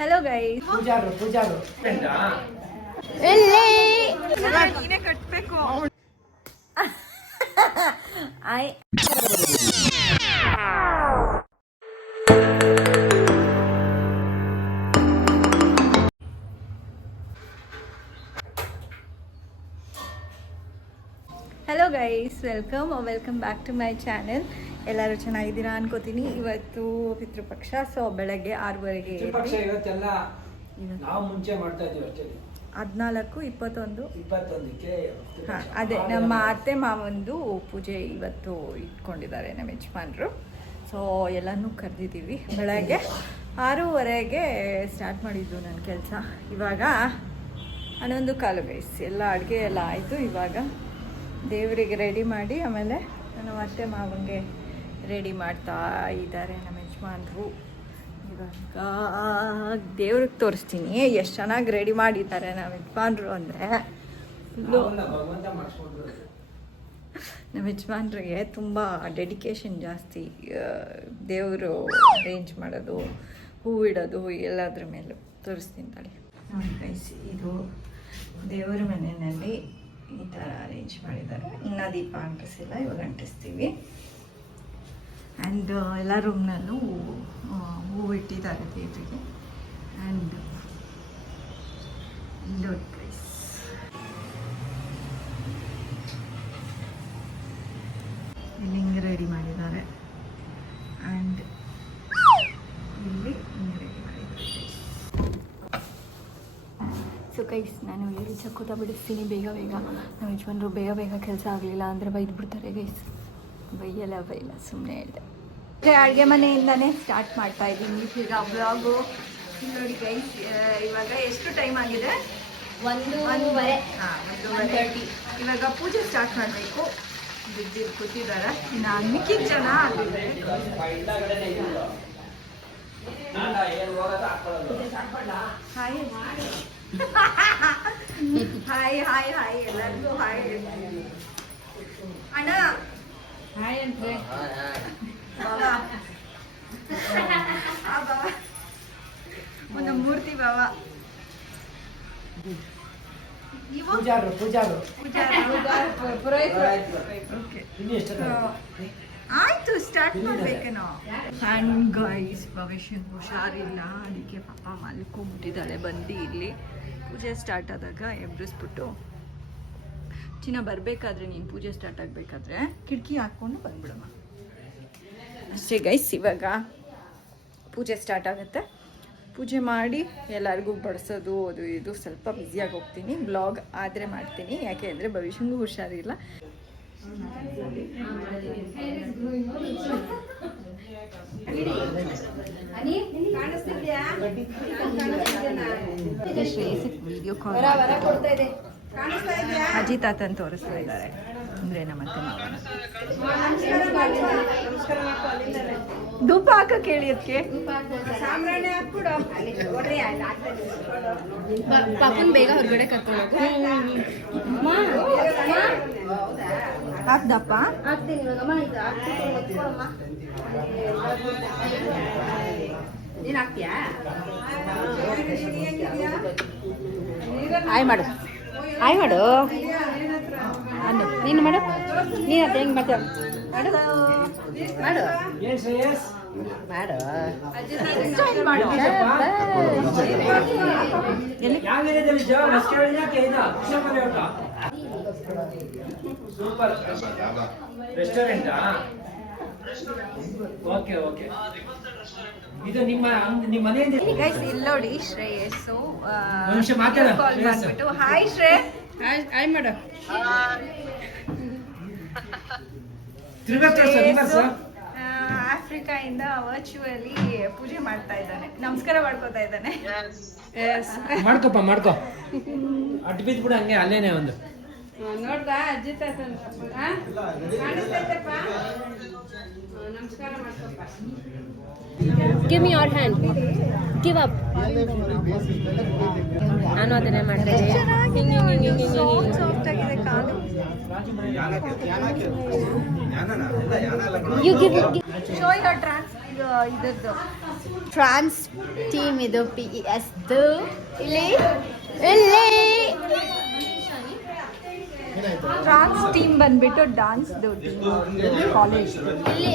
Hello guys. ಪೂಜಾರು ನೀನೇ ಕಟ್ಬೇಕು. Hello guys, welcome back to my channel. ಎಲ್ಲರೂ ಚೆನ್ನಾಗಿದ್ದೀರಾ ಅನ್ಕೋತೀನಿ. ಇವತ್ತು ಪಿತೃಪಕ್ಷ, ಸೊ ಬೆಳಗ್ಗೆ 6:30ಗೆ ನಾವು ಮುಂಚೆ ಮಾಡ್ತಾ ಇದ್ದೀವಿ ಅಷ್ಟೇ. 14, 21 ಹಾಂ, ಅದೇ ನಮ್ಮ ಅತ್ತೆ ಮಾವಂದು ಪೂಜೆ ಇವತ್ತು ಇಟ್ಕೊಂಡಿದ್ದಾರೆ ನಮ್ಮ ಯಜಮಾನ್ರು. ಸೊ ಎಲ್ಲನೂ ಕರೆದಿದ್ದೀವಿ. ಬೆಳಗ್ಗೆ 6:30ಗೆ ಸ್ಟಾರ್ಟ್ ಮಾಡಿದ್ದು ನನ್ನ ಕೆಲಸ. ಇವಾಗ 11:15 ಗೈಸ್. ಎಲ್ಲ ಅಡುಗೆ ಎಲ್ಲ ಆಯಿತು. ಇವಾಗ ದೇವರಿಗೆ ರೆಡಿ ಮಾಡಿ ಆಮೇಲೆ ನಮ್ಮ ಅತ್ತೆ ಮಾವಂಗೆ ರೆಡಿ ಮಾಡ್ತಾ ಇದ್ದಾರೆ ನಮ್ಮ ಯಜಮಾನ್ರು. ಇವಾಗ ದೇವ್ರಿಗೆ ತೋರಿಸ್ತೀನಿ ಎಷ್ಟು ಚೆನ್ನಾಗಿ ರೆಡಿ ಮಾಡಿದ್ದಾರೆ ನಮ್ಮ ಯಜಮಾನ್ರು. ಅಂದರೆ ನಮ್ಮ ಯಜಮಾನ್ರಿಗೆ ತುಂಬ ಡೆಡಿಕೇಶನ್ ಜಾಸ್ತಿ. ದೇವರು ಅರೇಂಜ್ ಮಾಡೋದು, ಹೂವಿಡೋದು ಎಲ್ಲದ್ರ ಮೇಲೂ ತೋರಿಸ್ತೀನಿ ತಡಿ. ನೋಡಿ ಗೈಸ್, ಇದು ದೇವರ ಮನೆಯಲ್ಲಿ ಈ ಥರ ಅರೇಂಜ್ ಮಾಡಿದ್ದಾರೆ. ಇನ್ನೂ ದೀಪ ಅಂಟಿಸಿಲ್ಲ, ಇವಾಗ ಅಂಟಿಸ್ತೀವಿ. ಆ್ಯಂಡ್ ಎಲ್ಲ ರೂಮ್ನಲ್ಲೂ ಹೂವು ಇಟ್ಟಿದ್ದಾರೆ ದೇವರಿಗೆ. ಆ್ಯಂಡ್ ನೋಡಿ ಗೈಸ್, ಇಲ್ಲಿ ಹಿಂಗೆ ರೆಡಿ ಮಾಡಿದ್ದಾರೆ. ಆ್ಯಂಡ್ ಇಲ್ಲಿ ಹಿಂಗೆ ರೆಡಿ ಮಾಡಿದ್ದಾರೆ. ಸೊ ಗೈಸ್, ನಾನು ಇಲ್ಲಿ ಚಕೋತ ಬಿಡಿಸ್ತೀನಿ ಬೇಗ. ನಮ್ಮ ಯಜಮಾನ್ರು ಬೇಗ ಕೆಲಸ ಆಗಲಿಲ್ಲ ಅಂದರೆ ಬೈದ್ಬಿಡ್ತಾರೆ ಗೈಸ್. ಬೈಯಲ್ಲ, ಸುಮ್ಮನೆ ಹೇಳಿದೆ. ಅಡುಗೆ ಮನೆಯಿಂದನೇ ಸ್ಟಾರ್ಟ್ ಮಾಡ್ತಾ ಇದ್ದೀನಿ ಈಗ ಬ್ಲಾಗು. ನೋಡಿ ಗೈಸ್, ಇವಾಗ ಎಷ್ಟು ಟೈಮ್ ಆಗಿದೆ? 1:30. ಇವಾಗ ಪೂಜೆ ಸ್ಟಾರ್ಟ್ ಮಾಡಬೇಕು. ಬಿದ್ದಿದ್ದು ಕೂತಿದ್ದಾರೆ. ನಾನು ಮಿಕ್ಕಿದ ಜನ ಹಾಯ್ ಎಲ್ಲರಿಗೂ ಹಾಯ್ ಅಣ್ಣ. ಹಾಯ್ ಅಂದ್ರೆ ಬಾಬಾ ಒಂದು ಮೂರ್ತಿ ಬಾಬಾ. ಆಯ್ತು, ಸ್ಟಾರ್ಟ್ ಮಾಡ್ಬೇಕೇನೋ. ಆ್ಯಂಡ್ ಗೈಸ್, ಭವಿಷ್ಯಂಗೆ ಹುಷಾರಿಲ್ಲ, ಅದಕ್ಕೆ ಪಾಪ ಮಲ್ಕೊಂಡ್ಬಿಟ್ಟಿದ್ದಾಳೆ. ಬಂದು ಇಲ್ಲಿ ಪೂಜೆ ಸ್ಟಾರ್ಟ್ ಆದಾಗ ಎಬ್ರಿಸ್ಬಿಟ್ಟು, ಚಿನ್ನ ಬರಬೇಕಾದ್ರೆ, ನೀನು ಪೂಜೆ ಸ್ಟಾರ್ಟ್ ಆಗಬೇಕಾದ್ರೆ ಕಿಟಕಿ ಹಾಕ್ಕೊಂಡು ಬಂದ್ಬಿಡಮ್ಮ ಅಷ್ಟೇ ಗೈಸ್. ಇವಾಗ ಪೂಜೆ ಸ್ಟಾರ್ಟ್ ಆಗುತ್ತೆ. ಪೂಜೆ ಮಾಡಿ ಎಲ್ಲರಿಗೂ ಬಡಿಸೋದು ಅದು ಇದು ಸ್ವಲ್ಪ ಬ್ಯುಸಿಯಾಗಿ ಹೋಗ್ತೀನಿ. ಬ್ಲಾಗ್ ಆದರೆ ಮಾಡ್ತೀನಿ, ಯಾಕೆ ಅಂದರೆ ಭವಿಷ್ಯಂಗೂ ಹುಷಾರಿಲ್ಲ. ವಿಡಿಯೋ ಕಾಲ್ ಅಜ್ಜಿ ತಾತನ್ ತೋರಿಸ್ತಾ ಇದ್ದಾರೆ. ಅಂದರೆ ನಮ್ಮತ್ತೆ ಮಾವನ ಧೂಪ ಹಾಕಕ್ಕೆ ಹೇಳಿ. ಅದಕ್ಕೆ ಪಾಪನ್ ಬೇಗ ಹೊರಗಡೆ ಕರ್ಕೊಂಡು ಹಾಕ್ದಪ್ಪ. ನೀನ್ ಹಾಕ್ತೀಯಾ? ಆಯ್ ಮಾಡು ಅನ್ನು ನೀನು ಮಾಡು. ನೀನು ಅದು ಹೆಂಗೆ ಮಾಡ್ತೀಯ? ಮಾಡು ಸೂಪರ್ ರೆಸ್ಟೋರೆಂಟಾ? ಓಕೆ. ಇದು ನಿಮ್ಮ ಮನೆಯಿಂದ ಗೈಸ್. ಇಲ್ಲಿ ನೋಡಿ ಶ್ರೇಯಸ್ಸು ಕಾಲ್ ಮಾಡ್ಬಿಟ್ಟು ಹಾಯ್ ಶ್ರೇ. ಹಾಯ್ ಮಾಡು. ಆಫ್ರಿಕಾಯಿಂದ ವರ್ಚುವಲಿ ಪೂಜೆ ಮಾಡ್ತಾ ಇದ್ದಾನೆ, ನಮಸ್ಕಾರ ಮಾಡ್ಕೋತಾ ಇದ್ದಾನೆ. ಮಾಡ್ಕೋ ಅಡ್ಡ ಬಿದ್ಬಿಡು ಹಂಗೆ ಅಲ್ಲೇನೆ ಒಂದು. ನೋಡ್ದ ಅಜ್ಜಿ ತಾತ ನಮಸ್ಕಾರ ಮಾಡ್ಕೊಪ್ಪ. Give me your hand. Give up. ನಾನು ಅದನ್ನೇ ಮಾಡ್ತಾ ಇದ್ದೀನಿ. ಸಾಫ್ಟ್ ಆಗಿದೆ ಕಾಲು. You give show your trans ಇದ್ರದ್ದು ಟ್ರಾನ್ಸ್ ಟೀಮ್ ಇದು PES ಇಲ್ಲಿ ಟ್ರಾನ್ಸ್ ಟೀಮ್ ಬಂದ್ಬಿಟ್ಟು ಡಾನ್ಸ್ ಟೀಮ್ ಕಾಲೇಜ್ ಇಲ್ಲಿ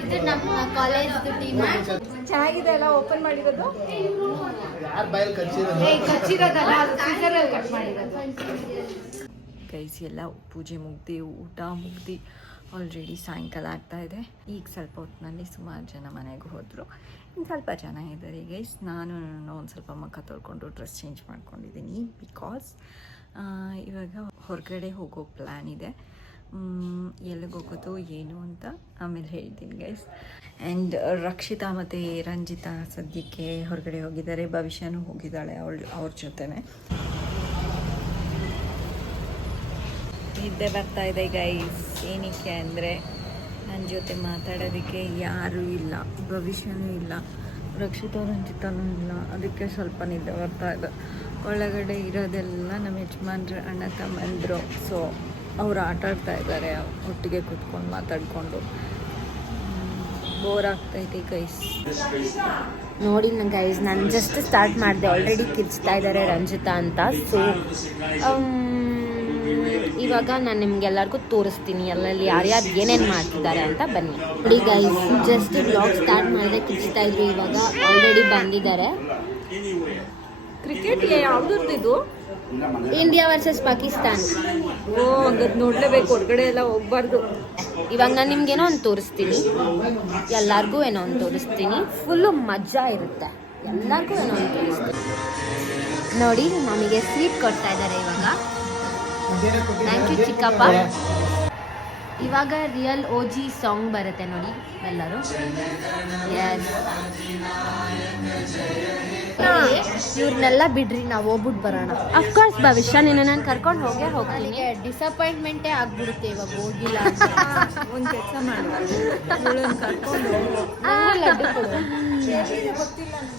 ಇದು ನಮ್ಮ ಕಾಲೇಜ್ ಟೀಮ್. ಚೆನ್ನಾಗಿದೆ ಅಲ್ಲ ಓಪನ್ ಮಾಡಿರೋದು ಗೈಸ್ ಎಲ್ಲ ಪೂಜೆ ಮುಗ್ದು ಊಟ ಮುಗ್ದು ಆಲ್ರೆಡಿ ಸಾಯಂಕಾಲ ಆಗ್ತಾ ಇದೆ. ಈಗ ಸ್ವಲ್ಪ ಹೊತ್ತಿನಲ್ಲಿ ಸುಮಾರು ಜನ ಮನೆಗೆ ಹೋದರು. ಇನ್ನು ಸ್ವಲ್ಪ ಜನ ಇದ್ದಾರೆ ಗೈಸ್. ನಾನು ಒಂದು ಸ್ವಲ್ಪ ಮುಖ ತೊಳ್ಕೊಂಡು ಡ್ರೆಸ್ ಚೇಂಜ್ ಮಾಡ್ಕೊಂಡಿದ್ದೀನಿ ಬಿಕಾಸ್ ಇವಾಗ ಹೊರಗಡೆ ಹೋಗೋ ಪ್ಲ್ಯಾನ್ ಇದೆ. ಎಲ್ಲಿಗೆ ಹೋಗೋದು ಏನು ಅಂತ ಆಮೇಲೆ ಹೇಳ್ತೀನಿ ಗೈಸ್. ಆ್ಯಂಡ್ ರಕ್ಷಿತಾ ಮತ್ತು ರಂಜಿತಾ ಸದ್ಯಕ್ಕೆ ಹೊರಗಡೆ ಹೋಗಿದ್ದಾರೆ. ಭವಿಷ್ಯನೂ ಹೋಗಿದ್ದಾಳೆ ಅವ್ರ ಜೊತೆನೆ. ನಿದ್ದೆ ಬರ್ತಾ ಇದೆ ಗೈಸ್. ಏನಕ್ಕೆ ಅಂದರೆ ನನ್ನ ಜೊತೆ ಮಾತಾಡೋದಕ್ಕೆ ಯಾರೂ ಇಲ್ಲ, ಭವಿಷ್ಯನೂ ಇಲ್ಲ, ರಕ್ಷಿತಾ ರಂಜಿತಾನೂ ಇಲ್ಲ. ಅದಕ್ಕೆ ಸ್ವಲ್ಪ ನಿದ್ದೆ ಬರ್ತಾ ಇದೆ. ಒಳಗಡೆ ಇರೋದೆಲ್ಲ ನಮ್ಮ ಯಜಮಾನ್ರ ಅಣ್ಣ ತಮ್ಮಂದರು. ಸೊ ಅವ್ರು ಆಟ ಆಡ್ತಾ ಇದ್ದಾರೆ, ಒಟ್ಟಿಗೆ ಕೂತ್ಕೊಂಡು ಮಾತಾಡಿಕೊಂಡು. ಬೋರ್ ಆಗ್ತೈತಿ ಗೈಸ್. ನೋಡಿ ಗೈಸ್, ನಾನು ಜಸ್ಟ್ ಸ್ಟಾರ್ಟ್ ಮಾಡಿದೆ, ಆಲ್ರೆಡಿ ಕಿರ್ಚ್ತಾ ಇದ್ದಾರೆ ರಂಜಿತಾ ಅಂತ. ಸೊ ಇವಾಗ ನಾನು ನಿಮ್ಗೆಲ್ಲರಿಗೂ ತೋರಿಸ್ತೀನಿ ಎಲ್ಲಲ್ಲಿ ಯಾರ್ಯಾರು ಏನೇನು ಮಾಡ್ತಿದ್ದಾರೆ ಅಂತ. ಬನ್ನಿ ನೋಡಿ ಗೈಸ್, ಜಸ್ಟ್ ಬ್ಲಾಗ್ ಸ್ಟಾರ್ಟ್ ಮಾಡಿದೆ, ಕಿರ್ಚ್ತಾ ಇದ್ರು. ಇವಾಗ ಆಲ್ರೆಡಿ ಬಂದಿದ್ದಾರೆ. ಕ್ರಿಕೆಟ್ ಯಾವ್ದು ಇದು? India versus Pakistan. ಓ ಹಂಗದ್ ನೋಡ್ಲೇಬೇಕು, ಹೊರಗಡೆ ಎಲ್ಲ ಹೋಗ್ಬಾರ್ದು. ಇವಾಗ ನಾನು ನಿಮ್ಗೇನೋ ಒಂದು ತೋರಿಸ್ತೀನಿ, ಎಲ್ಲರಿಗೂ ಏನೋ ಒಂದು ತೋರಿಸ್ತೀನಿ. ಫುಲ್ಲು ಮಜಾ ಇರುತ್ತೆ, ಎಲ್ಲರಿಗೂ ಏನೋ ಒಂದು ತೋರಿಸ್ತೀನಿ. ನೋಡಿ ನಮಗೆ ಸ್ವೀಟ್ ಕೊಡ್ತಾ ಇದ್ದಾರೆ ಇವಾಗ. ಥ್ಯಾಂಕ್ ಯು ಚಿಕ್ಕಪ್ಪ. ಇವಾಗ ರಿಯಲ್ OG ಸಾಂಗ್ ಬರುತ್ತೆ ನೋಡಿ ಎಲ್ಲರೂ. ಇವ್ರನ್ನೆಲ್ಲ ಬಿಡ್ರಿ, ನಾವು ಹೋಗ್ಬಿಟ್ಟು ಬರೋಣ. ಅಫ್ಕೋರ್ಸ್ ಭವಿಷ್ಯ, ನೀನು ನಾನು ಕರ್ಕೊಂಡು ಹೋಗ್ತೀನಿ. ಡಿಸಪಾಯಿಂಟ್ಮೆಂಟೇ ಆಗ್ಬಿಡುತ್ತೆ ಇವಾಗ ಹೋಗಿಲ್ಲ. ಒಂದು ಕೆಲಸ ಮಾಡಿ ಕರ್ಕೊಂಡು ಲಡ್ಡು ಕೊಡು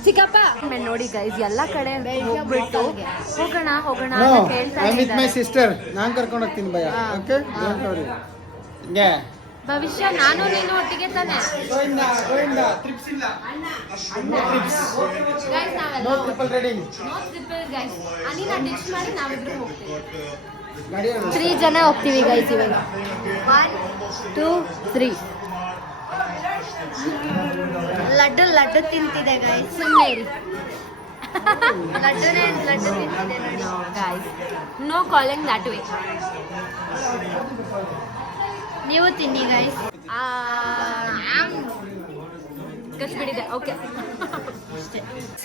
ಚಿಕ್ಕಪ್ಪ. ನೋಡಿ ಗೈಸ್, ಎಲ್ಲ ಕಡೆ ಹೋಗ್ಬಿಟ್ಟು ಹೋಗೋಣ ಅಂತ ಹೇಳ್ತಾ ಇದ್ದಾರೆ. ನಾನು ಕರ್ಕೊಂಡು ಹೋಗ್ತೀನಿ ಭಯ. ಓಕೆ ಭವಿಷ್ಯ, ನಾನು ನೀನು ಒಟ್ಟಿಗೆ ತಾನೆ ನೋ ಟ್ರಿಪಲ್ ಗೈಸ್. ಅನಿನ ಡಿಚ್ ಮಾಡಿ ನಾವಿಬ್ರು ಹೋಗ್ತೀವಿ. 3 ಜನ ಹೋಗ್ತೀವಿ ಗೈಸ್ ಇವಾಗ. 1 2 3. ಲಡ್ಡು ತಿಂತಿದೆ ಗೈಸ್, ಸುಮ್ಮನೆ ಇರಿ. ಲಡ್ಡು ತಿಂತಿದೆ ನೋಡಿ guys. No calling that way. ನೀವು ತಿನ್ನಿ ಗೈಸ್. ಕಚ್ಬಿಟ್ಟಿದೆ. ಓಕೆ,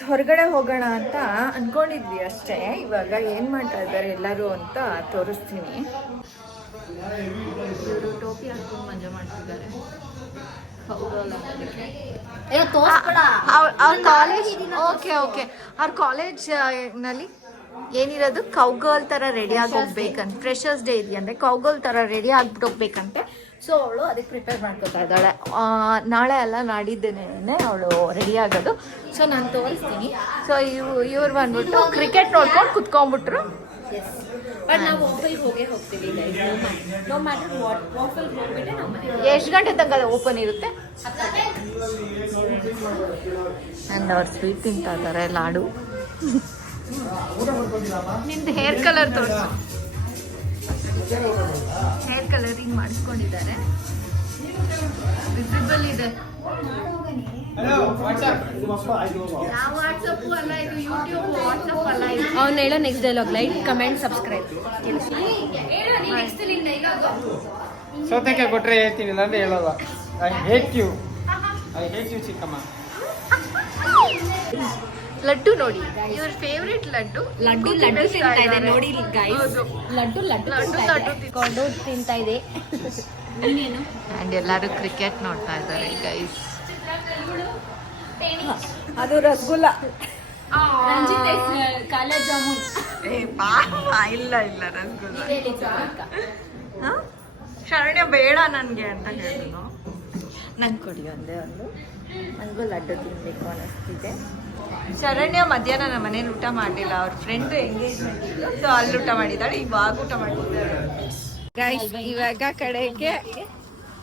ಹೊರಗಡೆ ಹೋಗೋಣ ಅಂತ ಅನ್ಕೊಂಡಿದ್ವಿ ಅಷ್ಟೇ. ಇವಾಗ ಏನು ಮಾಡ್ತಾ ಇದ್ದಾರೆ ಎಲ್ಲರೂ ಅಂತ ತೋರಿಸ್ತೀನಿ. ಇವರು ಟೋಪಿ ಹಾಕೊಂಡು ಮಜಾ ಮಾಡ್ತಿದ್ದಾರೆ. ಅವ್ರ ಕಾಲೇಜ್ ಓಕೆ ಅವ್ರ ಕಾಲೇಜ್ನಲ್ಲಿ ಏನಿರೋದು ಕೌಗರ್ಲ್ ಥರ ರೆಡಿ ಆಗಿ ಹೋಗ್ಬೇಕಂತ. ಫ್ರೆಷರ್ಸ್ ಡೇ ಇದೆಯಂದರೆ ಕೌಗರ್ಲ್ ಥರ ರೆಡಿ ಆಗ್ಬಿಟ್ಟು ಹೋಗ್ಬೇಕಂತೆ. ಸೊ ಅವಳು ಅದಕ್ಕೆ ಪ್ರಿಪೇರ್ ಮಾಡ್ಕೊತಾ ಇದ್ದಾಳೆ. ನಾಳೆ ಅಲ್ಲ ನಾಡಿದ್ದೇನೆ ಅವಳು ರೆಡಿ ಆಗೋದು. ಸೊ ನಾನು ತೋರಿಸ್ತೀನಿ. ಸೊ ಇವ್ರು ಬಂದ್ಬಿಟ್ಟು ಕ್ರಿಕೆಟ್ ನೋಡ್ಕೊಂಡು ಕುತ್ಕೊಂಡ್ಬಿಟ್ರು. ಬಟ್ ನಾವು ವಾಫಲ್ ಹೋಗ್ತೀವಿ ಗೈಸ್. ನೋ ಮ್ಯಾಟರ್ ವಾಟ್, ವಾಫಲ್ ಹೋಗ್ಬಿಟ್ಟೆ ನಮ್ಮ ಮನೆಗೆ. ಎಷ್ಟು ಗಂಟೆ ತನಕ ಓಪನ್ ಇರುತ್ತೆ? ಆ್ಯಂಡ್ ಅವ್ರು ಸ್ವೀಟ್ ತಿಂತಾ ಇದ್ದಾರೆ, ಲಾಡು. ನಿಂದು ಹೇರ್ ಕಲರ್ ತೋರಿಸು. ಹೇರ್ ಕಲರಿಂಗ್ ಮಾಡಿಸ್ಕೊಂಡಿದ್ದಾರೆ, ವಿಸಿಬಲ್ ಇದೆ. ವಾಟ್ಸಪ್ ಅಲ್ಲ ಇದು, ಯೂಟ್ಯೂಬ್, ವಾಟ್ಸಪ್ ಅಲ್ಲ ಇದು. ಅವ್ನು ಹೇಳೋ next dialogue: like, comment, subscribe. ಸೌತೆಕಾಯಿ ಕೊಟ್ರೆ ಹೇಳ್ತೀನಿ, ಇಲ್ಲಾಂದ್ರೆ ಹೇಳೋಲ್ಲ. ಐ ಹೇಟ್ ಯು ಚಿಕ್ಕಮ್ಮ. ಲಡ್ಡು ನೋಡಿ, ಇವ್ರ ಫೇವ್ರೆಟ್ ಲಡ್ಡು ತಿಂತಾ ಇದೆ ನೋಡಿ ಗೈಸ್. ಲಡ್ಡು ತಿಂತಾ ಇದೆ. ಆ್ಯಂಡ್ ಎಲ್ಲರೂ ಕ್ರಿಕೆಟ್ ನೋಡ್ತಾ ಇದ್ದಾರೆ ಗೈಸ್. ಅದು ರಸಗುಲ್ಲ. ಕಾಲೇಜ್ ಜಾಮೂನ್. ಇಲ್ಲ ರಸಗುಲ್ಲ. ಶರಣ್ಯ ಬೇಡ ನನಗೆ ಅಂತ ಹೇಳಿದ್ರು. ನಂಗೆ ಕೊಡಿ ಒಂದೇ ಒಂದು. ನನಗೂ ಲಡ್ಡು ತಿನ್ನಬೇಕು ಅನ್ನಿಸ್ತಿದೆ. ಶರಣ್ಯ ಮಧ್ಯಾಹ್ನ ನಮ್ಮ ಮನೇಲಿ ಊಟ ಮಾಡಲಿಲ್ಲ, ಅವ್ರ ಫ್ರೆಂಡ್ ಎಂಗೇಜ್ಮೆಂಟ್ ಇತ್ತು. ಸೊ ಅಲ್ಲಿ ಊಟ ಮಾಡಿದ್ದಾಳೆ, ಇವಾಗ ಊಟ ಮಾಡಿದ್ದಾರೆ ಗೈಸ್. ಇವಾಗ ಕಡೆಗೆ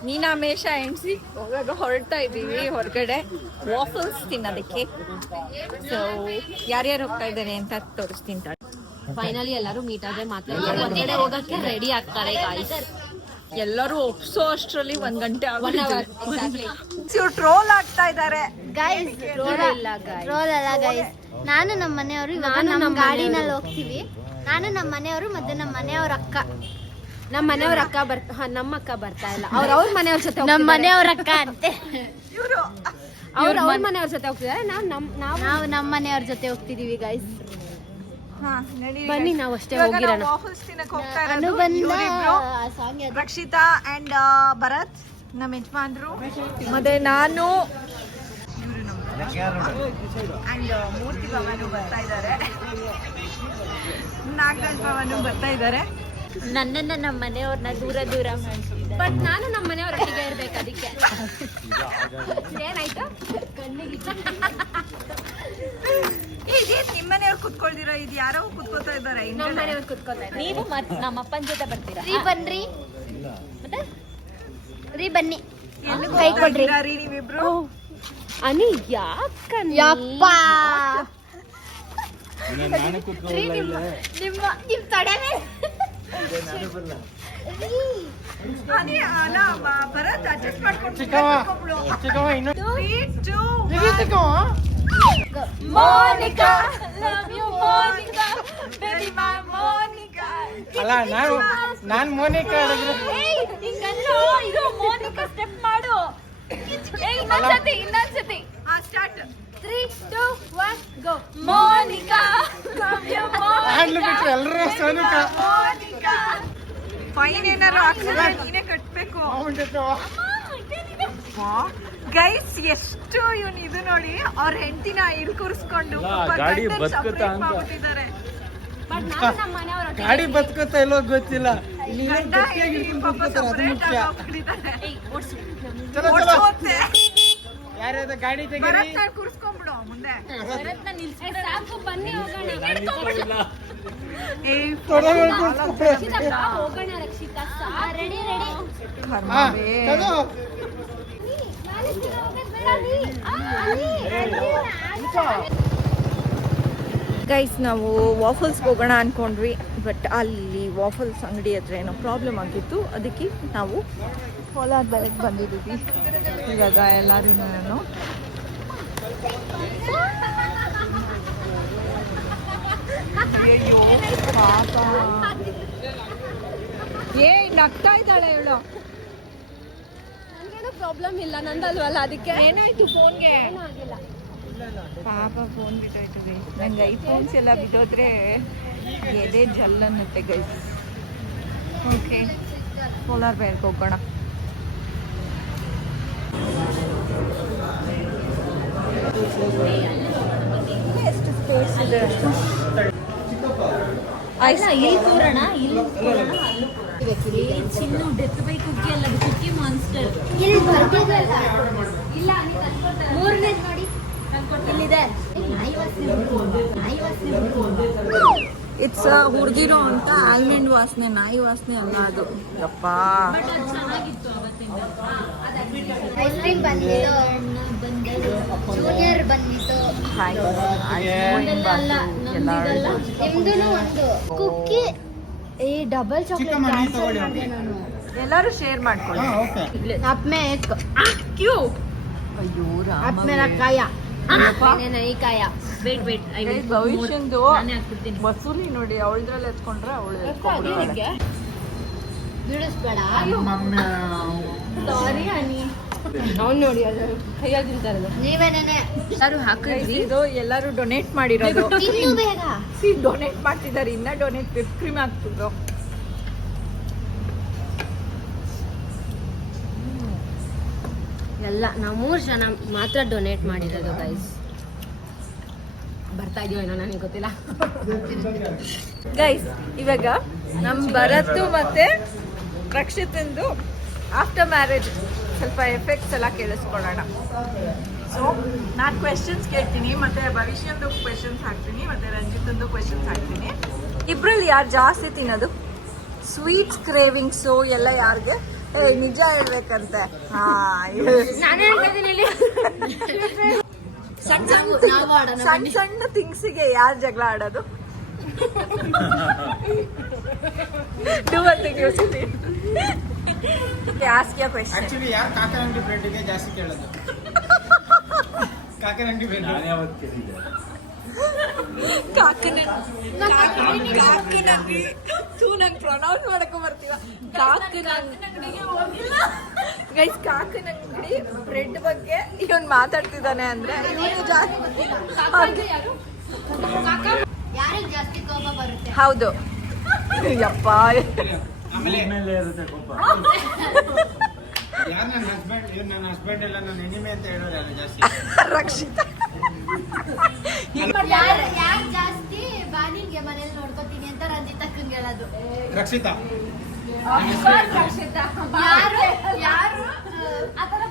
ಮೀನಾಮೇಷ ಎಣ್ಸಿ ಇವಾಗ ಹೊರಡ್ತಾ ಇದ್ದೀವಿ ಹೊರಗಡೆ ವಾಫಲ್ಸ್ ತಿನ್ನೋದಕ್ಕೆ. ಸೊ ಯಾರ್ಯಾರು ಹೋಗ್ತಾ ಇದ್ದಾರೆ ಅಂತ ತೋರಿಸ್ತೀನಿ ತಾಳಿ. ಫೈನಲಿ ಎಲ್ಲರೂ ಮೀಟ್ ಆದ್ರೆ ಮಾತ್ರ ಹೊರಗಡೆ ಹೋಗಕ್ಕೆ ರೆಡಿ ಆಗ್ತಾರೆ ಗಾಯ್ಸ್. ಎಲ್ಲರೂ ಒಪ್ಸೋ ಅಷ್ಟರಲ್ಲಿ 1 ಗಂಟೆ 1 hour ಟ್ರೋಲ್ ಆಗ್ತಾ ಇದ್ದಾರೆ. ಗೈಸ್ ರೋಲ್ ಅಲ್ಲ ಗೈಸ್. ನಾನು ನಮ್ಮ ಮನೆಯವರು ಇವಾಗ ನಾನು ನಮ್ಮ ನಮ್ಮ ಗಾಡಿನಲ್ಲಿ ಹೋಗ್ತೀವಿ. ನಾನು ನಮ್ಮ ಮನೆಯವರು ಮತ್ತೆ ನಮ್ಮ ಮನೆಯವ್ರ ಅಕ್ಕ. ನಮ್ಮ ಮನೆಯವ್ರ ಅಕ್ಕ ನಮ್ಮ ಅಕ್ಕ ಬರ್ತಾ ಇಲ್ಲ. ಅವ್ರ ಮನೆಯವ್ರ ಜೊತೆ ನಮ್ಮ ಮನೆಯವ್ರ ಅಕ್ಕ ಅಂತೆ. ಅವ್ರ ಮನೆಯವ್ರ ಜೊತೆ ಹೋಗ್ತಿದ್ದಾರೆ. ನಾವು ನಮ್ಮ ಮನೆಯವ್ರ ಜೊತೆ ಹೋಗ್ತಿದೀವಿ ಗೈಸ್. ಬನ್ನಿ ನಾವು ಅಷ್ಟೇ ಹೋಗಿರೋಣ. ವಾಫಲ್ಸ್ ತಿನ್ನಕ್ ಹೋಗ್ತಾ ಅನು ಇರೋದು ಬಂದ ಇವ್ರಿಬ್ರು. ಸಾಂಗ್ ರಕ್ಷಿತಾ ಅಂಡ್ ಭರತ್ ನಮ್ಮ ಯಜಮಾನ್ರು, ಮತ್ತೆ ನಾನು ಅಂಡ್ ಮೂರ್ತಿ ಭವನು ಬರ್ತಾ ಇದ್ದಾರೆ, ನಾಗರಾಜ್ ಭವನು ಬರ್ತಾ ಇದ್ದಾರೆ. ನನ್ನನ್ನ ನಮ್ಮ ಮನೆಯವ್ರನ್ನ ದೂರ ಮಾಡ್ತಿದ್ದಾರೆ. ಬಟ್ ನಾನು ನಮ್ಮ ಮನೆಯವ್ರೊಟ್ಟಿಗೆ ಇರ್ಬೇಕು. ಅದಕ್ಕೆ ಏನಾಯ್ತು? ಇದೇನ್ ನಿಮ್ಮನೆಯವ್ರು ಕುತ್ಕೊಳ್ದಿರೋ ಇದು ಯಾರೋ ಕುತ್ಕೋತಾ ಇದ್ದಾರೆ. ನಮ್ಮ ಮನೆಯವ್ರು ಕುತ್ಕೋತಾ ಇದ್ದಾರೆ. ನೀವು ನಮ್ಮ ಅಪ್ಪನ ಜೊತೆ ಬರ್ತೀರಾ? ಬನ್ರಿ ಮತ್ತೆ ಬನ್ನಿ ಕೈ ಕೊಡ್ರಿ. ನೀವಿಬ್ರು ಅನಿ ಯಾಕನ್ನ ಯಪ್ಪ ನಿಮ್ಮ ತಡೆ ಭರತ್ ಅಡ್ಜಸ್ಟ್ ಮಾಡ್ಕೊಂಡು ಚಿಕ್ಕವ ಇನ್ನೂ Monika, love you Monica, baby my Monica. ಅಲ್ಲ ನಾನು ಮೋನಿಕಾ ಹೇಳಿದ್ರೆ ಇದು ಮೋನಿಕಾ ಸ್ಟೆಪ್ ಮಾಡು. ಇನ್ನೊಂದ್ಸತಿ start. 3, 2, 1 go. Monica, love you handle ಬಿಟ್ರೆ ಎಲ್ಲರೂ ಸೋನಿಕಾ. Monica. ಫೈನ್ ಏನಾರು ಹಾಕ್ಸಿದ್ರೆ ನೀನೇ ಕಟ್ಬೇಕು. ಗೈಸ್ ಎಷ್ಟು ಇವನು ಇದು ನೋಡಿ ಅವ್ರ ಹೆಂಡತಿನ ಇಲ್ಲಿ ಕೂರಿಸ್ಕೊಂಡು ಗಾಡಿ ಬದುಕುತ್ತಾ ಅಂತ. ಮಾಡ್ಬಿಟ್ಟಿದ್ದಾರೆ. ಬಟ್ ನಾನು ನಮ್ಮ ಮನೆಯವ್ರೊಟ್ಟಿಗೆ ಗಾಡಿ ಬದುಕುತ್ತಾ ಇಲ್ಲೋ ಗೊತ್ತಿಲ್ಲ. ಇಲ್ಲಿ ಗಂಡ ಹೆಂಡ್ತಿ ಪಾಪ separate ಆಗಿ ಹೋಗ್ಬಿಟ್ಟಿದ್ದಾರೆ. ಚಲೋ ಓಡ್ಸೋತ್ತೆ. ಯಾರ್ಯಾವ್ದು ಗಾಡಿ ತೆಗೀರಿ. ಭರತ್ನ ಕೂರಿಸ್ಕೊಂಡ್ಬಿಡು ಮುಂದೆ. ಸಾಕು ಬನ್ನಿ ಹೋಗೋಣ. ಹೋಗೋಣ ರಕ್ಷಿತಾ. ರೆಡಿ ಹಾ, ಚಲೋ. ಗೈಸ್ ನಾವು ವಾಫಲ್ಸ್ಗೆ ಹೋಗೋಣ ಅಂದ್ಕೊಂಡ್ವಿ, ಬಟ್ ಅಲ್ಲಿ ವಾಫಲ್ಸ್ ಅಂಗಡಿ ಹತ್ರ ಏನೋ ಪ್ರಾಬ್ಲಮ್ ಆಗಿತ್ತು. ಅದಕ್ಕೆ ನಾವು ಕೋಲಾರ ಬೆಳಗ್ಗೆ ಬಂದಿದ್ದೀವಿ. ಇವಾಗ ಎಲ್ಲರೂ ನಾನು ಅಯ್ಯೋ ಪಾಪ ನಗ್ತಾ ಇದ್ದಾಳೆ ಇವಳು. ನನಗೇನು ಪ್ರಾಬ್ಲಮ್ ಇಲ್ಲ, ನಂದಲ್ವಲ್ಲ. ಅದಕ್ಕೆ ಏನಾಯ್ತು ಫೋನ್ಗೆ? ಏನೂ ಆಗಿಲ್ಲ. ಪಾಪ ಫೋನ್ ಬಿಟ್ಟೋಯ್ತು ಗೈಸ್. ನಂಗೆ ಐಫೋನ್ಸ್ ಎಲ್ಲ ಬಿಟ್ಟೋದ್ರೆ ಎದೆ ಜಲ್ ಅನ್ನತ್ತೆ ಗೈಸ್. ಓಕೆ ಕೋಲಾರ ಬೇರ್ಗೆ ಹೋಗೋಣ. ಎಷ್ಟು ಸ್ಪೇಸ್ ಇದೆ. ಇಲ್ಲಿ ಕೂರೋಣ, ಇಲ್ಲಿ ಕೂರೋಣ, ಅಲ್ಲೂ ಕೂರೋಣ. ಚಿನ್ನು ಡೆತ್ ಬೈ ಕುಕ್ಕಿ ಅಲ್ಲ, ಅದು ಕುಕ್ಕಿ ಮಾನ್ಸ್ಟರ್. ಇಲ್ಲಿ ಬರ್ತಿದಲ್ಲ. ಇಲ್ಲ ಮೂರನೇದು ನೋಡಿ ಇಲ್ಲಿದೆ. ಇಟ್ಸ್ ಹುಡುಗಿರೋ ಅಂತ ಆಲ್ಮಂಡ್ ವಾಸನೆ, ನಾಯಿ ವಾಸನೆ ಅಲ್ಲ ಅದು. ಯಪ್ಪ ಐಸ್ ಕ್ರೀಮ್ ಬಂದಿತ್ತು, ಜೂನಿಯರ್ ಬಂದಿತ್ತು. ನಿಮ್ದು ಒಂದು ಕುಕ್ಕಿ ಡಬಲ್ ಚಿಕ್ಕಮ್ಮ ನೀನ್ ತಗೊಳ್ಳಿ ಚಾಕ್ಲೇಟ್ ಅವ್ನಿಗೆ. ನಾನು ಎಲ್ಲರೂ ಶೇರ್ ಮಾಡ್ಕೊಳ್ಳಿ. ಹಾ, ಓಕೆ. ಅಪ್ಮೆ ಕ್ಯೂ ಅಯ್ಯೋ ಅಪ್ಮೆ ಕಾಯ ನೈಕಾಯ ವೇಟ್ ಭವಿಷ್ಯಂದು ನಾನೇ ಹಾಕ್ಬಿಡ್ತೀನಿ. ವಸೂಲಿ ನೋಡಿ, ಅವಳದ್ರಲ್ಲಿ ಎತ್ಕೊಂಡ್ರೆ ಅವಳು ಎತ್ಕೊಂಡ್ಬಿಡ್ತಾಳೆ. ಬಿಡಿಸ್ಬೇಡ. ಸಾರಿ ಅನಿ. ಅವ್ನು ನೋಡಿ ಎಲ್ಲರೂ ಕೈಯಾಗಿ ತಿಂತಾರಲ್ಲ. ನೀವೇನೇನೆ ಎಲ್ಲರೂ ಹಾಕಿದ್ವಿ. ಇದು ಎಲ್ಲರೂ ಡೊನೇಟ್ ಮಾಡಿರೋದು. ಇನ್ನು ಬೇಗ ಡೊನೇಟ್ ಮಾಡ್ತಿದ್ದಾರೆ. ಇನ್ನ ಡೊನೇಟ್ ವಿಪ್ ಕ್ರೀಮ್ ಹಾಕ್ತಿದ್ರು. ಎಲ್ಲ ನಾವು 3 ಜನ ಮಾತ್ರ ಡೊನೇಟ್ ಮಾಡಿರೋದು ಗೈಸ್. ಬರ್ತಾ ಇದೀವೋ ಏನೋ ನನಗೆ ಗೊತ್ತಿಲ್ಲ. ಗೈಸ್ ಇವಾಗ ನಮ್ಮ ಭರತ್ ಮತ್ತೆ ರಕ್ಷಿತಂದು ಆಫ್ಟರ್ ಮ್ಯಾರೇಜ್ ಸ್ವಲ್ಪ ಎಫೆಕ್ಟ್ಸ್ ಎಲ್ಲ ಕೇಳಿಸ್ಕೊಳ್ಳೋಣ. ಸೊ ನಾನು ಕ್ವೆಶನ್ಸ್ ಕೇಳ್ತೀನಿ, ಮತ್ತೆ ಭವಿಷ್ಯಂದು ಕ್ವೆಶನ್ಸ್ ಹಾಕ್ತೀನಿ, ಮತ್ತೆ ರಂಜಿತಂದು ಕ್ವೆಶನ್ಸ್ ಹಾಕ್ತೀನಿ. ಇಬ್ಬರಲ್ಲಿ ಯಾರು ಜಾಸ್ತಿ ತಿನ್ನೋದು? ಸ್ವೀಟ್ಸ್ ಕ್ರೇವಿಂಗ್ಸು ಎಲ್ಲ ಯಾರಿಗೆ ನಿಜ ಹೇಳ್ಬೇಕಂತೆ. ಹಾ ನಾನು ಹೇಳ್ತಿದ್ದೀನಿ ಸಣ್ಣ ಸಣ್ಣ ಥಿಂಗ್ಸಿಗೆ ಯಾರು ಜಗಳ ಆಡೋದು? Do one thing you see. Ask your question. Actually ಯಾರು ಕಾಕರಂಗಿ ಬ್ರೆಡ್ಗೆ ಜಾಸ್ತಿ ಕೇಳೋದು? ಕಾಕರಂಗಿ ಬ್ರೆಡ್ ನಾನು ಯಾವತ್ತು ಕೇಳಿದ್ದೆ ಕಾಕನಂಗಿ ತೂ ನಂಗೆ ಪ್ರೊನೌನ್ಸ್ ಮಾಡಕ್ಕೆ ಬರ್ತೀವ. ಗೈಸ್ ಕಾಕನಂಗಡಿ ಬ್ರೆಡ್ ಬಗ್ಗೆ ಇವನ್ ಮಾತಾಡ್ತಿದ್ದಾನೆ ಅಂದ್ರೆ ಇವನು ಜಾಸ್ತಿ ಯಾರಿಗೆ ಜಾಸ್ತಿ ಕೋಪ ಬರುತ್ತೆ? ಹೌದು. ಯಪ್ಪ ಮೇಲೆ ಇರುತ್ತೆ ಕೋಪ. ಯಾರು ನನ್ನ ಹಸ್ಬೆಂಡ್, ಇವ್ರು ನನ್ನ ಹಸ್ಬೆಂಡ್ ಎಲ್ಲ ನನ್ನ ಎನಿಮೆ ಅಂತ ಹೇಳೋರು ಯಾರು ಜಾಸ್ತಿ? ರಕ್ಷಿತಾ. ಯಾರು ಜಾಸ್ತಿ ಬಾನಿಗೆ ಮನೇಲಿ ನೋಡ್ಕೋತೀನಿ ಅಂತ ರಂಜಿತಕ್ಕಂಗೆ ಹೇಳೋದು. ರಕ್ಷಿತಾ. ಯಾರು ಆತರ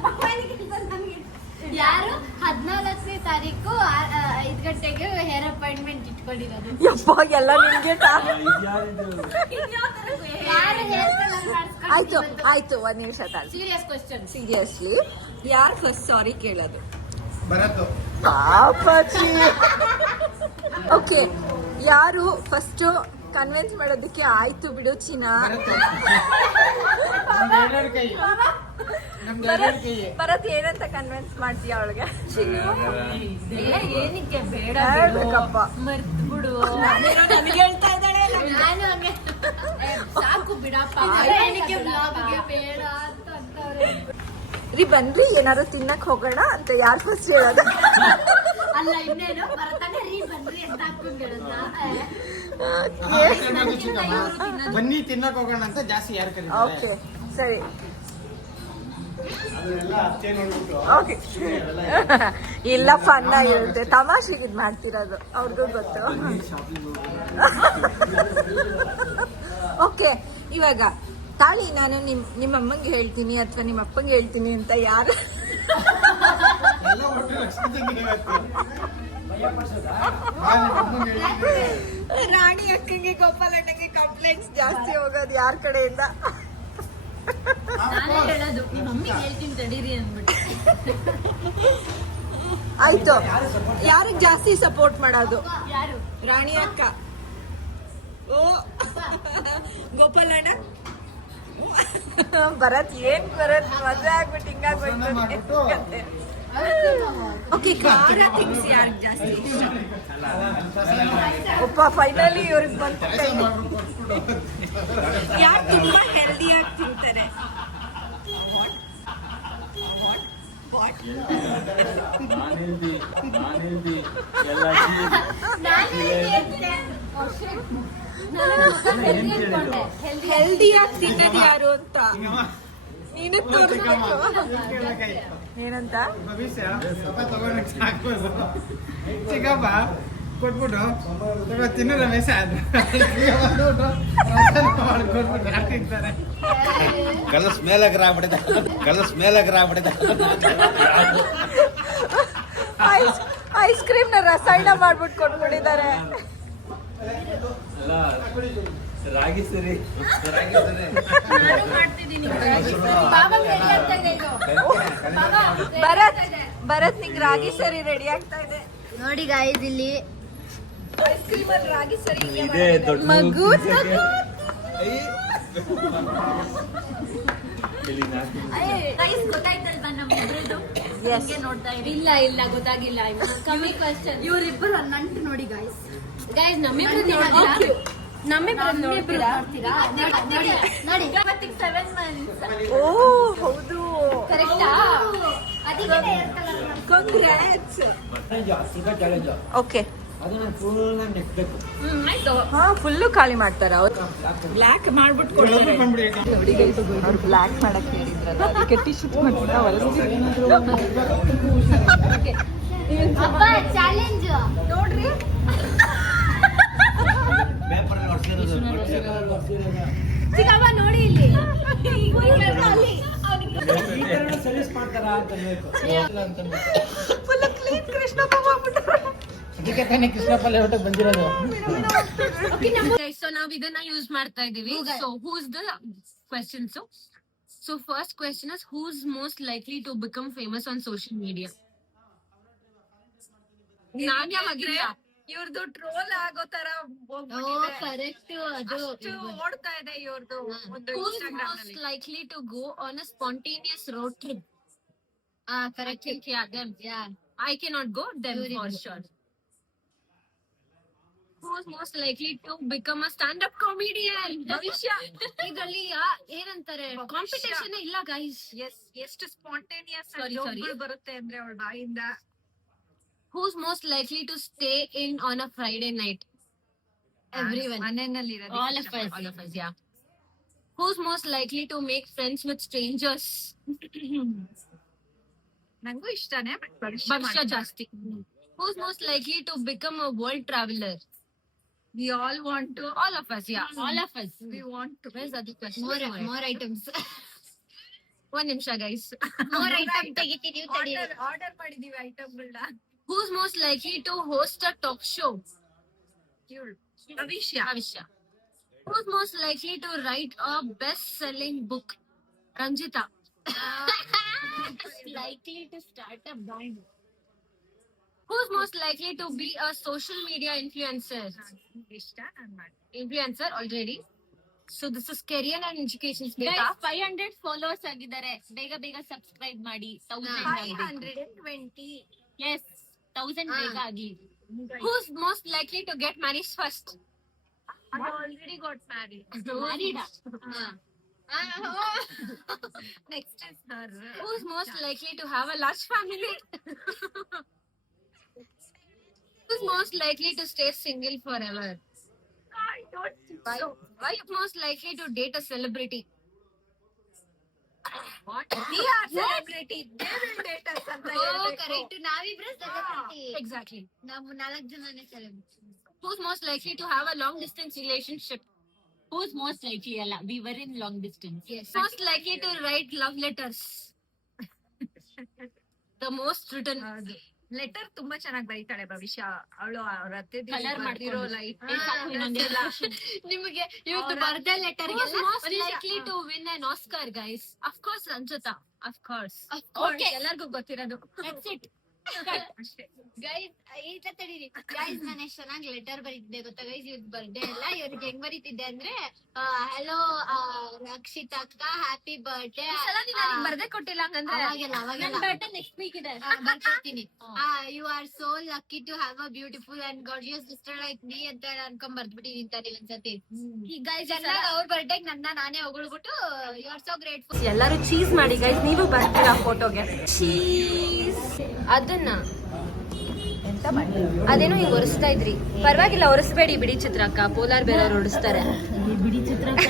ಯಾರು 14ನೇ ತಾರೀಕು 5 ಗಂಟೆಗೆ ಹೇರ್ ಅಪಾಯಿಂಟ್ಮೆಂಟ್ ಇಟ್ಕೊಂಡಿರೋದು? ಯಪ್ಪ ಎಲ್ಲ ನಿಮ್ಗೆ ಯಾರು ಹೇರ್ ಕಲರ್ ಆಯ್ತು ಆಯ್ತು ಒಂದ್ ನಿಮಿಷ ತಾಳಿ. Serious question. ಸೀರಿಯಸ್ಲಿ ಯಾರು ಫಸ್ಟ್ ಸಾರಿ ಕೇಳೋದು? ಭರತ್. ಪಾಪಾಚಿ. ಓಕೆ, ಯಾರು ಫಸ್ಟ್ ಕನ್ವಿನ್ಸ್ ಮಾಡೋದಕ್ಕೆ ಆಯ್ತು ಬಿಡು ಚಿನ್ನ? ಭರತ್ ಏನಂತ ಕನ್ವಿನ್ಸ್ ಮಾಡ್ತೀಯ ಅವಳಿಗೆ? ಏನಕ್ಕೆ ಬೇಡ ಹೇಳ್ಬೇಕಪ್ಪ. ಮರ್ತು ಬಿಡು. ನನಗೆ ಹೇಳ್ತಾ ಇದ್ದಾಳೆ. ನಾನು ಹಂಗೆ ಸಾಕು ಬಿಡಪ್ಪ, ಏನಕ್ಕೆ ಬ್ಲಾಗ್ಗೆ ಬೇಡ ಅಂತ ಅಂತವ್ರೆ. ರೀ ಬನ್ರಿ ಏನಾರು ತಿನ್ನಕ್ ಹೋಗೋಣ ಅಂತ ಯಾರು ಫಸ್ಟ್ ಹೇಳೋದು? ಅಲ್ಲ ಇನ್ನೇನು ಬರತಾನೆ ರೀ ಬನ್ರಿ ಅಂತ ಹಾಕೊಂಡು ಹೇಳೋದಾ? ಬನ್ನಿ ತಿನ್ನಕ್ ಹೋಗೋಣ ಅಂತ ಜಾಸ್ತಿ ಯಾರು ಕರೀತಾರೆ? ಓಕೆ ಸರಿ. ಅದೆಲ್ಲ ಅತ್ತೆ ನೋಡ್ಬಿಟ್ಟು ಓಕೆ ಇಲ್ಲ ಫನ್ ಆಗಿರುತ್ತೆ, ತಮಾಷೆಗೆ ಇದ್ ಮಾಡ್ತಿರೋದು ಅವ್ರಿಗೂ ಗೊತ್ತು. ಓಕೆ ಇವಾಗ ತಾಳಿ ನಾನು ನಿಮ್ಮ ಅಮ್ಮಂಗೆ ಹೇಳ್ತೀನಿ ಅಥವಾ ನಿಮ್ಮ ಅಪ್ಪಂಗೆ ಹೇಳ್ತೀನಿ ಅಂತ ಯಾರು? ಎಲ್ಲ ಒಟ್ಟು ರಕ್ಷಿತಂಗೆ ಇವತ್ತು. ರಾಣಿ ಅಕ್ಕಂಗೆ ಗೋಪಾಲಣ್ಣಂಗೆ ಕಂಪ್ಲೇಂಟ್ಸ್ ಜಾಸ್ತಿ ಹೋಗೋದು ಯಾರ ಕಡೆಯಿಂದ? ನಾನೇ ಹೇಳೋದು ನಿಮ್ಮ ಮಮ್ಮಿಗೆ ಹೇಳ್ತೀನಿ ತಡೀರಿ ಅಂದ್ಬಿಟ್ಟು. ಆಯ್ತು, ಯಾರಿಗೆ ಜಾಸ್ತಿ ಸಪೋರ್ಟ್ ಮಾಡೋದು? ಯಾರು? ರಾಣಿ ಅಕ್ಕ. ಓ ಗೋಪಾಲಣ್ಣ. ಭರತ್ ಏನ್ ಭರತ್ ಮದುವೆ ಆಗ್ಬಿಟ್ಟು ಹಿಂಗಾಗ್ಬಿಟ್ಟು. ಓಕೆ, ಖಾರ ಥಿಂಗ್ಸ್ ಯಾರಿಗೆ ಜಾಸ್ತಿ ಇಷ್ಟ? ಒಪ್ಪ ಫೈನಲಿ ಇವ್ರಿಗೆ ಬಂತು ಕೈ. ಯಾರು ತುಂಬಾ ಹೆಲ್ದಿಯಾಗಿ ತಿಂತಾರೆ? ನಾನೆಲ್ದಿ ಎಲ್ಲ ಹೆಲ್ದಿಯಾಗಿ ತಿನ್ನೋದು ಯಾರು ಅಂತ ನೀನು ತೋರಿಸ್ಬೇಕು. ಏನಂತ? ಭವಿಷ್ಯ ಸ್ವಲ್ಪ ತಗೊಂಡಕ್ಕೆ ಸಾಕ್ಬೋದು. ಚಿಕ್ಕಪ್ಪ ಕೊಟ್ಬಿಟ್ಟು ಸ್ವಲ್ಪ ತಿನ್ನು ರಮೇಶ ಮಾಡ್ಕೊಟ್ಬಿಟ್ಟು ಹಾಕಿರ್ತಾರೆ. ಕಲಸ್ ಮೇಲಗ್ರ ಆಗ್ಬಿಟ್ಟಿದೆ. ಐಸ್ ಕ್ರೀಮ್ ನ ರಸಾಯನ ಮಾಡ್ಬಿಟ್ಟು ಕೊಟ್ಬಿಟ್ಟಿದ್ದಾರೆ. ಎಲ್ಲ ರಾಗಿ ಸರಿ ನಾನು ಮಾಡ್ತಿದ್ದೀನಿ. ಬಾಬಾ ರೆಡಿ ಆಗ್ತಾ ಇದೆ ಇದು. ಭರತ್ ನಿಂಗೆ ರಾಗಿ ಸರಿ ರೆಡಿ ಆಗ್ತಾ ಇದೆ ನೋಡಿ ಗಾಯ್ಸ್, ಇಲ್ಲಿ ಐಸ್ ಕ್ರೀಮ್ ಅಲ್ಲಿ ರಾಗಿ ಸರಿ ಇದೆ ದೊಡ್ಡ ಮಗು. ಗೈಸ್ ಗೊತ್ತಾಯ್ತಲ್ವಾ ನಮ್ಮಿಬ್ರದ್ದು? Yes. ನೋಡ್ತಾ ಇರಿ. ಇಲ್ಲ ಗೊತ್ತಾಗಿಲ್ಲ. ಕಮ್ಮಿ ಕ್ವಶನ್. ಇವರಿಬ್ಬರು ನಂಟು ನೋಡಿ ಗಾಯ್ಸ್. ನಮ್ಮಿಬ್ರದ್ದು ನೋಡ್ತೀರಾ? ನೋಡಿ 7 months. ಓ ಹೌದು, ಕರೆಕ್ಟಾ? ಅದಕ್ಕೆ ಹೇರ್ ಕಲರ್ ಕಂಗ್ರಾಟ್ಸ್. ಓಕೆ ಆಯ್ತು. ಹಾ ಫುಲ್ಲು ಖಾಲಿ ಮಾಡ್ತಾರ ಅವ್ರು. ಬ್ಲ್ಯಾಕ್ ಮಾಡ್ಬಿಟ್ಟು ಕೊಡ್ತಾರೆ ನೋಡಿ guys, ಅವ್ರು ಬ್ಲ್ಯಾಕ್ ಮಾಡಕ್ ಹೇಳಿದ್ರಲ್ಲ ಅದಕ್ಕೆ ಟಿಶ್ಯೂ ಅಪ್ಪ ಚಾಲೆಂಜ್ ನೋಡ್ರಿ. ಚಿಕ್ಕವ್ವ ನೋಡಿ ಇಲ್ಲಿ. ಫುಲ್ ಕ್ಲೀನ್ ಕೃಷ್ಣಪ್ಪ ಮಾಡ್ಬಿಟ್ರು. ಅದಕ್ಕೆ ತಾನೇ ಕೃಷ್ಣಪ್ಪ ಲೇಔಟಿಗೆ ಬಂದಿರೋದು. ಸೊ ನಾವ್ ಇದನ್ನ ಯೂಸ್ ಮಾಡ್ತಾ ಇದೀವಿ. So who's the questions? So first question is, who's most likely to become famous on social media? ನಾನ್ ಯಾವಾಗಿಲ್ಲ. ಇವ್ರದ್ದು ಟ್ರೋಲ್ ಆಗೋ ತರ ಕರೆಕ್ಟ್ ಅದು ಅಷ್ಟು ಓಡ್ತಾ ಇದೆ ಇವ್ರದ್ದು ಒಂದು Who's Instagram most ನಲ್ಲಿ. likely to go on a spontaneous road trip? Correct Yeah, them. Yeah I cannot go, them for Iವ್ರಿಬ್ರು. sure. Who's most likely to become a stand-up comedian? ಭವಿಷ್ಯ. ಇದ್ರಲ್ಲಿ ಏನಂತಾರೆ, ಭವಿಷ್ಯ. ಕಾಂಪಿಟೇಷನ್ ಇಲ್ಲ ಗೈಸ್. ಎಷ್ಟು spontaneous Sorry. ಬರುತ್ತೆ ಅಂದ್ರೆ ಅವಳ ಬಾಯಿಂದ. Who's most likely to stay in on a Friday night? Everyone. ಮನೆಯಲ್ಲಿ All of us. All of us, yeah. Who's most likely to make friends with strangers? ನಂಗೂ ಇಷ್ಟನೇ but ಭವಿಷ್ಯ ಜಾಸ್ತಿ. Who's most likely to become a world traveler? we all want to. All of us, yeah. All of us. We want to. Where's the other question? More items One ನಿಮಿಷ, guys. More item ತೆಗಿತೀವಿ order ಮಾಡಿದೀವಿ ಐಟಮ್ಗಳನ್ನ. Who's most likely to host a talk show? ಭವಿಷ್ಯ. Bhavishya. Who's most likely to write a best-selling book? Ranjita. likely to start a brand. Who's most likely to be a social media influencer? ಇಷ್ಟ ನಾನ್ ಮಾಡಿ. Influencer already. So this is career and education Guys, data. 500 followers ಆಗಿದ್ದಾರೆ. ಬೇಗ subscribe ಮಾಡಿ. 1000 520. S 1000 ಬೇಗ ಆಗಿ. Who's most likely to get married first? I already got married. Married. Next is her. Who's most likely to have a large family? Who's most likely to stay single forever? I don't think so. Why you most likely to date a celebrity? What? We are celebrity. They will date us ಅಂತ ಹೇಳ್ಬೇಕು. Correct ನಾವಿಬ್ರು celebrity. Exactly. ನಾವು 4 ಜನನೇ celebrity. Who's most likely to have a long distance relationship? Who's most likely ಅಲ್ಲ, we were in long distance. Yes. Most likely to write love letters? The most written. Letter ತುಂಬಾ ಚೆನ್ನಾಗಿ ಬರೀತಾಳೆ ಭವಿಷ್ಯ. ಅವಳು ಅವ್ರ ಅತ್ತೆ Colour ಬರ್ದಿರೋ ಮಾಡ್ಕೊಂಡು. ಲೈಫ್ ನಿಮಗೆ ಇವತ್ತು ಬರ್ದೇ letter Who's most likely to win an Oscar, guys? Of course, Ranjita. Of course. Okay. ಎಲ್ಲರಿಗೂ ಗೊತ್ತಿರೋದು. That's it. ಅಷ್ಟೇ. ಗೈಸ್ ಈಗ ತಡೀರಿ ಗೈಸ್, ನಾನು ಎಷ್ಟು ಚೆನ್ನಾಗಿ ಲೆಟರ್ ಬರೀತಿದ್ದೆ ಗೊತ್ತಾ ಗೈಸ್. ಇವ್ರ ಬರ್ಡೇ ಎಲ್ಲ ಇವ್ರಿಗೆ ಹೆಂಗ್ ಬರೀತಿದ್ದೆ ಅಂದ್ರೆ, ಹಲೋ ರಕ್ಷಿತ್ ಅಕ್ಕ, ಹ್ಯಾಪಿ ಬರ್ಡೇ. ಬರ್ದೆ ಕೊಟ್ಟಿಲ್ಲ ಹಂಗಂದ್ರೆ. ಅವಾಗೆಲ್ಲ ನೆಕ್ಸ್ಟ್ ವೀಕ್ ಇದೆ, ಬರ್ಕೊಡ್ತೀನಿ. You are so lucky to have a beautiful and gorgeous sister like me ಅಂತ ಅನ್ಕೊಂಡ್ ಬರ್ದ್ಬಿಟ್ಟಿನಿ ಅಂತಾನೆ ಒಂದ್ಸತಿ. ಗೈಸ್ ಎಲ್ಲ ಅವ್ರ ಬರ್ಡೇಗ್ ನಾನೇ ಹೊಗಳ್ಬಿಟ್ಟು ಯು ಆರ್ ಸೋ ಗ್ರೇಟ್ಫುಲ್. ಎಲ್ಲರೂ ಚೀಸ್ ಮಾಡಿ ಗೈಸ್, ನೀವು ಬರ್ತೀರಾ ಫೋಟೋಗೆ? ಚೀಸ್. ಅದನ್ನ ಎಂತ ಮಾಡಿ ಅದೇನೋ ಈಗ ಒರೆಸ್ತಾ ಇದ್ರಿ. ಪರವಾಗಿಲ್ಲ, ಒರೆಸ್ಬೇಡಿ ಬಿಡಿ ಚಿತ್ರಕ್ಕ. ಪೋಲಾರ್ ಬೇರೆಯವ್ರು ಹೊಡಿಸ್ತಾರೆ. ಬಿಡಿ ಚಿತ್ರಕ್ಕ.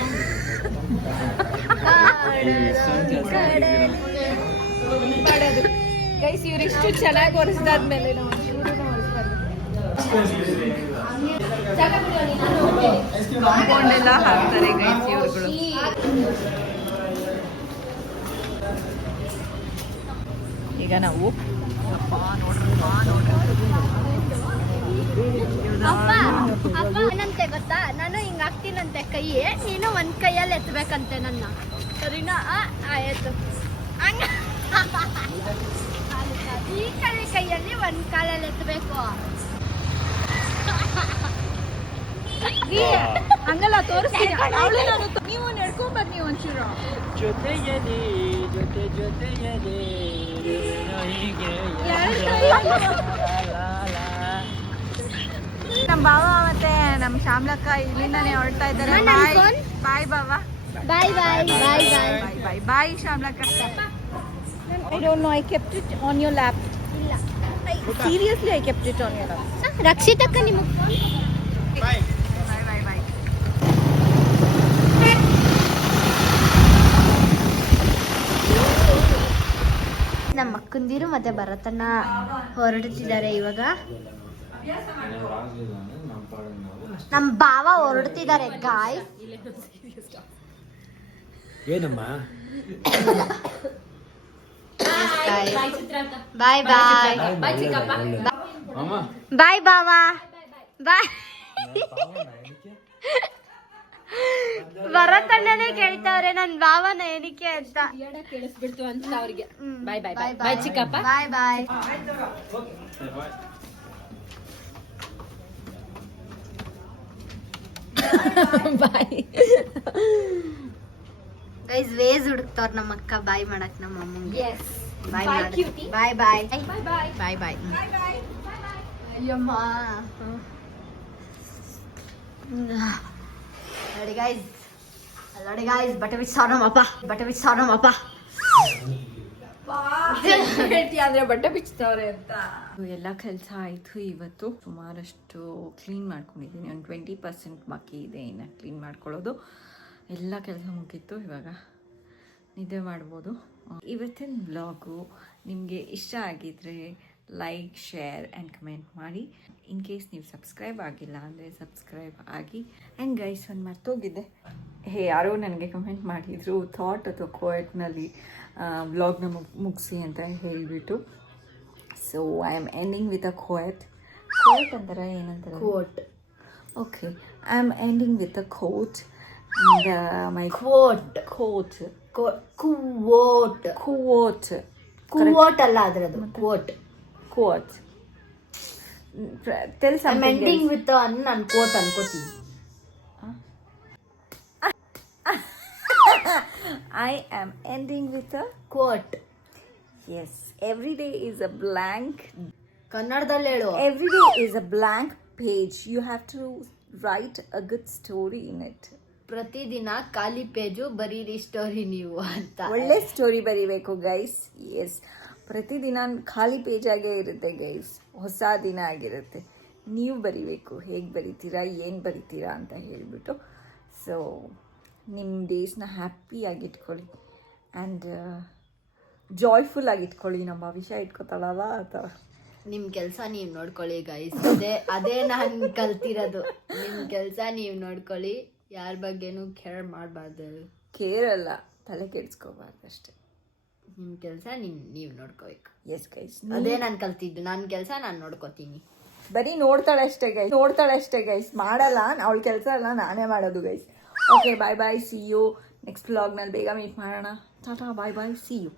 ಮಾಡೋದು ಗೈಸ್. ಇವ್ರಿಷ್ಟು ಚೆನ್ನಾಗಿ ಒರೆಸ್ದಾದ್ಮೇಲೆ ನಾವು ಕಾಂಪೌಂಡ್ ಎಲ್ಲ ಹಾಕ್ತಾರೆ ಗೈಸ್ ಇವ್ರುಗಳು. ಈಗ ನಾವು ಅಪ್ಪ ಏನಂತೆ ಗೊತ್ತಾ, ನಾನು ಹಿಂಗ್ ಹಾಕ್ತೀನಂತೆ ಕೈ, ನೀನು ಒಂದ್ ಕೈಯಲ್ಲಿ ಎತ್ತಬೇಕಂತೆ ನನ್ನ. ಸರಿನಾ? ಆಯ್ತು. ಹಂಗ ಈ ಕೈಯಲ್ಲಿ ಒಂದ್ ಕಾಲಲ್ಲಿ ಎತ್ತಬೇಕು. ಹಂಗಲ್ಲ ತೋರಿಸ್ತೀನಿ. ಅವಳೇ ನಾನು ನೀವು ನಡ್ಕೊಂಡ್ ಬನ್ನಿ ಒಂಚೂರು. ಜೊತೆಯಲಿ ನಮ್ಮ ಬಾವ ಮತ್ತೆ ನಮ್ಮ ಶ್ಯಾಮ್ಲಕ್ಕ ಇಲ್ಲಿಂದಾನೆ ಹೊರಡ್ತಾ ಇದ್ದಾರೆ. ಬಾಯ್ ಬಾವ. ಬಾಯ್ ಬಾಯ್ ಬಾಯ್ ಬಾಯ್. ಬಾಯ್ ಬಾಯ್ ಬಾಯ್ ಶ್ಯಾಮ್ಲಕ್ಕ. I don't know, I kept it on your lap. ಇಲ್ಲ Seriously, I kept it on your lap. ರಕ್ಷಿತಕ್ಕ ನಿಮ್ಮ Bye bye bye. ನಮ್ಮ ಅಕ್ಕಂದಿರು ಮತ್ತೆ ಭರತನ ಹೊರಡ್ತಿದ್ದಾರೆ ಇವಾಗ. ನಮ್ಮ ಭಾವ ಹೊರಡ್ತಿದ್ದಾರೆ ಗಾಯ್ಸ್. ಏನಮ್ಮ ಬಾಯ್ ಬಾಯ್ ಬಾಯ್ ಬಾವ ಬಾಯ್. ಭರತಣ್ಣನೇ ಕೇಳ್ತಾವ್ರೆ ನನ್ ಭಾವನ ಏನಕ್ಕೆ ಅಂತ. ಕೇಳಿಸ್ಬಿಡ್ತು ಅಂತ ಅವ್ರಿಗೆ. ಬಾಯ್ ಬಾಯ್ ಬಾಯ್ ಬಾಯ್ ಚಿಕ್ಕಪ್ಪ. ಬಾಯ್ ಬಾಯ್. Bye guys. ವೇಸ್ ಹುಡುಕ್ತವ್ರ ನಮ್ಮ ಅಕ್ಕ ಬಾಯ್ ಮಾಡಕ್ ನಮ್ಮ ಅಮ್ಮಂಗೆ. ಬಾಯ್ ಬಾಯ್ ಬಾಯ್ ಬಾಯ್ ಬಾಯ್. ಅಯ್ಯಮ್ಮ ನೋಡಿ ಗೈಸ್ ಬಟ್ಟೆ ಬಿಚ್ಚಾವ್ ನಮ್ಮಪ್ಪ. ಹೇಳ್ತೀಯ ಅಂದ್ರೆ ಬಟ್ಟೆ ಬಿಚ್ತವ್ರೆ ಅಂತ. ಎಲ್ಲ ಕೆಲಸ ಆಯಿತು ಇವತ್ತು. ಸುಮಾರಷ್ಟು ಕ್ಲೀನ್ ಮಾಡ್ಕೊಂಡಿದ್ದೀನಿ. ಒಂದು 20% ಬಾಕಿ ಇದೆ ಇನ್ನು ಕ್ಲೀನ್ ಮಾಡ್ಕೊಳ್ಳೋದು. ಎಲ್ಲ ಕೆಲಸ ಮುಗೀತು. ಇವಾಗ ನಿದ್ದೆ ಮಾಡ್ಬೋದು. ಇವತ್ತಿನ ಬ್ಲಾಗು ನಿಮಗೆ ಇಷ್ಟ ಆಗಿದ್ರೆ ಲೈಕ್, ಶೇರ್ ಆ್ಯಂಡ್ ಕಮೆಂಟ್ ಮಾಡಿ. ಇನ್ ಕೇಸ್ ನೀವು ಸಬ್ಸ್ಕ್ರೈಬ್ ಆಗಿಲ್ಲ ಅಂದರೆ ಸಬ್ಸ್ಕ್ರೈಬ್ ಆಗಿ. ಆ್ಯಂಡ್ ಗೈಸ್, ಒಂದು ಮರ್ತೋಗಿದ್ದೆ. ಯಾರೋ ನನಗೆ ಕಮೆಂಟ್ ಮಾಡಿದರು ಥಾಟ್ ಅಥವಾ ಕೋಯಟ್ನಲ್ಲಿ ವ್ಲಾಗ್ನ ಮುಗಿಸಿ ಅಂತ ಹೇಳಿಬಿಟ್ಟು. So I am ending with a quote ಅಂತಾರೆ, ಏನಂತಾರೆ? Quote. Okay, I am ending with a quote. My quote ಅಲ್ಲ ಅದ್ರದ್ದು quote. Tell something. I'm ending with ನಾನು ಕೋಟ್ ಅನ್ಕೋತೀನಿ. I am ending with a quote. yes. Every day is a blank. ಕನ್ನಡದಲ್ಲಿ ಹೇಳು. Every day is a blank page. You have to write a good story in it. ಪ್ರತಿದಿನ ಖಾಲಿ page ಬರೀರಿ story ನೀವು ಅಂತ. ಒಳ್ಳೆ ಸ್ಟೋರಿ ಬರೀಬೇಕು ಗೈಸ್. ಎಸ್, ಪ್ರತಿದಿನ ಖಾಲಿ ಪೇಜಾಗೇ ಇರುತ್ತೆ ಗೈಸ್. ಹೊಸ ದಿನ ಆಗಿರುತ್ತೆ. ನೀವು ಬರಿಬೇಕು. ಹೇಗೆ ಬರಿತೀರಾ, ಏನು ಬರಿತೀರಾ ಅಂತ ಹೇಳಿಬಿಟ್ಟು. ಸೊ ನಿಮ್ಮ ಡೇಸ್ನ ಹ್ಯಾಪಿಯಾಗಿಟ್ಕೊಳ್ಳಿ ಆ್ಯಂಡ್ ಜಾಯ್ಫುಲ್ ಆಗಿಟ್ಕೊಳ್ಳಿ. ನಮ್ಮ ವಿಷಯ ಇಟ್ಕೊತಾಳಲ್ಲ ಆ ಥರ. ನಿಮ್ಮ ಕೆಲಸ ನೀವು ನೋಡ್ಕೊಳ್ಳಿ ಗೈಸ್. ಅದೇ ನಾನು ಕಲ್ತಿರೋದು. ನಿಮ್ಮ ಕೆಲಸ ನೀವು ನೋಡ್ಕೊಳ್ಳಿ. ಯಾರ ಬಗ್ಗೆನೂ ಕೇರ್ ಮಾಡಬಾರ್ದು. ಕೇರ್ ಅಲ್ಲ, ತಲೆ ಕೆಡಿಸ್ಕೋಬಾರ್ದು ಅಷ್ಟೇ. ನಿಮ್ಮ ಕೆಲಸ ನೀವು ನೋಡ್ಕೋಬೇಕು. ಎಸ್ ಗೈಸ್, ಅದೇ ನಾನು ಕಲ್ತಿದ್ದು. ನನ್ನ ಕೆಲಸ ನಾನು ನೋಡ್ಕೋತೀನಿ. ಬರೀ ನೋಡ್ತಾಳೆ ಅಷ್ಟೇ ಗೈಸ್. ಮಾಡಲ್ಲ, ಅವಳ ಕೆಲಸ ಎಲ್ಲ ನಾನೇ ಮಾಡೋದು guys. Okay, bye bye, see you next ವ್ಲಾಗ್ನಲ್ಲಿ. ಬೇಗ ಮೀಟ್ ಮಾಡೋಣ. ಟಾಟಾ, ಬಾಯ್ ಬಾಯ್, ಸಿ ಯು.